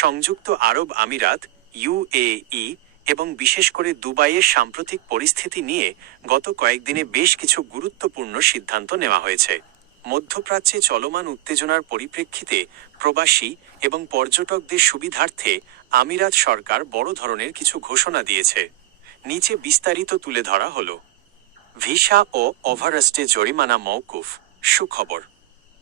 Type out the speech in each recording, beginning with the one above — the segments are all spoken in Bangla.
সংযুক্ত আরব আমিরাত, ইউএই এবং বিশেষ করে দুবাইয়ের সাম্প্রতিক পরিস্থিতি নিয়ে গত কয়েকদিনে বেশ কিছু গুরুত্বপূর্ণ সিদ্ধান্ত নেওয়া হয়েছে। মধ্যপ্রাচ্যে চলমান উত্তেজনার পরিপ্রেক্ষিতে প্রবাসী এবং পর্যটকদের সুবিধার্থে আমিরাত সরকার বড় ধরনের কিছু ঘোষণা দিয়েছে। নিচে বিস্তারিত তুলে ধরা হলো। ভিসা ও ওভারস্টে জরিমানা মওকুফ। সুখবর।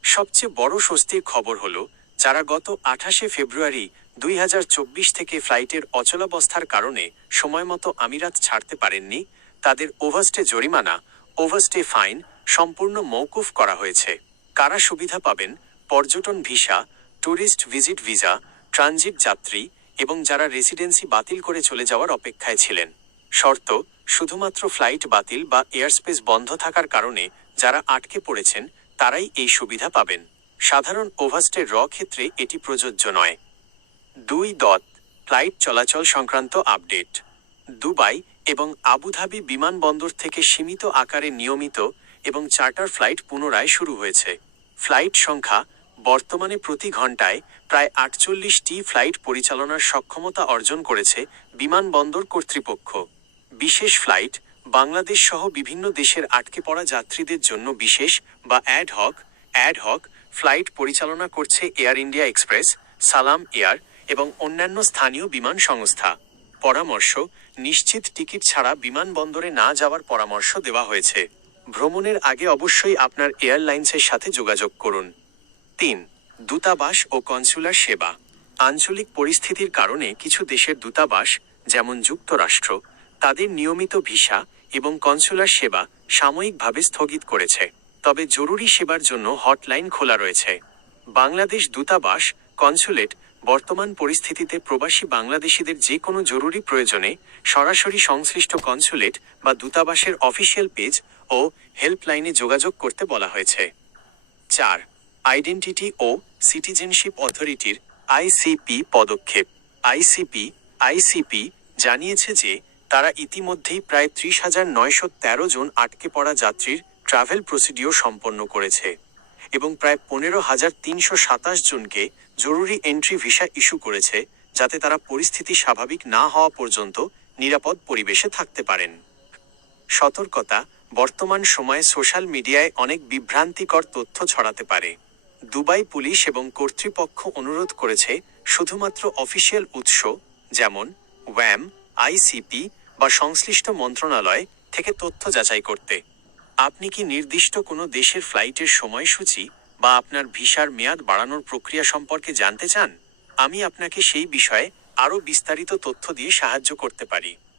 সবচেয়ে বড় স্বস্তির খবর হলো, যারা গত 28শে ফেব্রুয়ারি 2024 থেকে ফ্লাইটের অচলাবস্থার কারণে সময়মতো আমিরাত ছাড়তে পারেননি, তাদের ওভারস্টে জরিমানা, ওভারস্টে ফাইন সম্পূর্ণ মওকুফ করা হয়েছে। কারা সুবিধা পাবেন? পর্যটন visa, tourist visit visa, transit যাত্রী এবং যারা রেসিডেন্সি বাতিল করে চলে যাওয়ার অপেক্ষায় ছিলেন। শর্ত: শুধুমাত্র ফ্লাইট বাতিল বা এয়ারস্পেস বন্ধ থাকার কারণে যারা আটকে পড়েছেন তারাই এই সুবিধা পাবেন। সাধারণ ওভারস্টের ক্ষেত্রে এটি প্রযোজ্য নয়। 2. ফ্লাইট চলাচল সংক্রান্ত আপডেট। দুবাই এবং আবুধাবি বিমানবন্দর থেকে সীমিত আকারে নিয়মিত এবং চার্টার ফ্লাইট পুনরায় শুরু হয়েছে। ফ্লাইট সংখ্যা বর্তমানে প্রতি ঘন্টায় প্রায় 48টি ফ্লাইট পরিচালনার সক্ষমতা অর্জন করেছে বিমানবন্দর কর্তৃপক্ষ। বিশেষ ফ্লাইট: বাংলাদেশ সহ বিভিন্ন দেশের আটকে পড়া যাত্রীদের জন্য বিশেষ বা অ্যাডহক ফ্লাইট পরিচালনা করছে এয়ার ইন্ডিয়া এক্সপ্রেস, সালাম এয়ার এবং অন্যান্য স্থানীয় বিমান সংস্থা। পরামর্শ: নিশ্চিত টিকিট ছাড়া বিমানবন্দরে না যাওয়ার পরামর্শ দেওয়া হয়েছে। ভ্রমণের আগে অবশ্যই আপনার এয়ারলাইন্সের সাথে যোগাযোগ করুন। 3. দূতাবাস ও কনস্যুলার সেবা। আঞ্চলিক পরিস্থিতির কারণে কিছু দেশের দূতাবাস, যেমন যুক্তরাষ্ট্র, তাদের নিয়মিত ভিসা এবং কনস্যুলার সেবা সাময়িকভাবে স্থগিত করেছে। তবে জরুরি সেবার জন্য হটলাইন খোলা রয়েছে। বাংলাদেশ দূতাবাস, কনস্যুলেট বর্তমান পরিস্থিতিতে প্রবাসী বাংলাদেশিদের যে কোনো জরুরি প্রয়োজনে সরাসরি সংশ্লিষ্ট কনস্যুলেট বা দূতাবাসের অফিসিয়াল পেজ ও হেল্পলাইনে যোগাযোগ করতে বলা হয়েছে। 4. আইডেন্টিটি ও সিটিজেনশিপ অথরিটির আইসিপি পদক্ষেপ। আইসিপি জানিয়েছে যে তারা ইতিমধ্যেই প্রায় 30,913 জন আটকে পড়া যাত্রীর ট্রাভেল প্রসিডিওর সম্পন্ন করেছে এবং প্রায় 15,327 জনকে জরুরি এন্ট্রি ভিসা ইস্যু করেছে, যাতে তারা পরিস্থিতি স্বাভাবিক না হওয়া পর্যন্ত নিরাপদ পরিবেশে থাকতে পারেন। সতর্কতা: বর্তমান সময়ে সোশ্যাল মিডিয়ায় অনেক বিভ্রান্তিকর তথ্য ছড়াতে পারে। দুবাই পুলিশ এবং কর্তৃপক্ষ অনুরোধ করেছে শুধুমাত্র অফিসিয়াল উৎস, যেমন ওয়াম, আইসিপি বা সংশ্লিষ্ট মন্ত্রণালয় থেকে তথ্য যাচাই করতে। আপনি কি নির্দিষ্ট কোনো দেশের ফ্লাইটের সময়সূচি বা আপনার ভিসার মেয়াদ বাড়ানোর প্রক্রিয়া সম্পর্কে জানতে চান? আমি আপনাকে সেই বিষয়ে আরও বিস্তারিত তথ্য দিয়ে সাহায্য করতে পারি।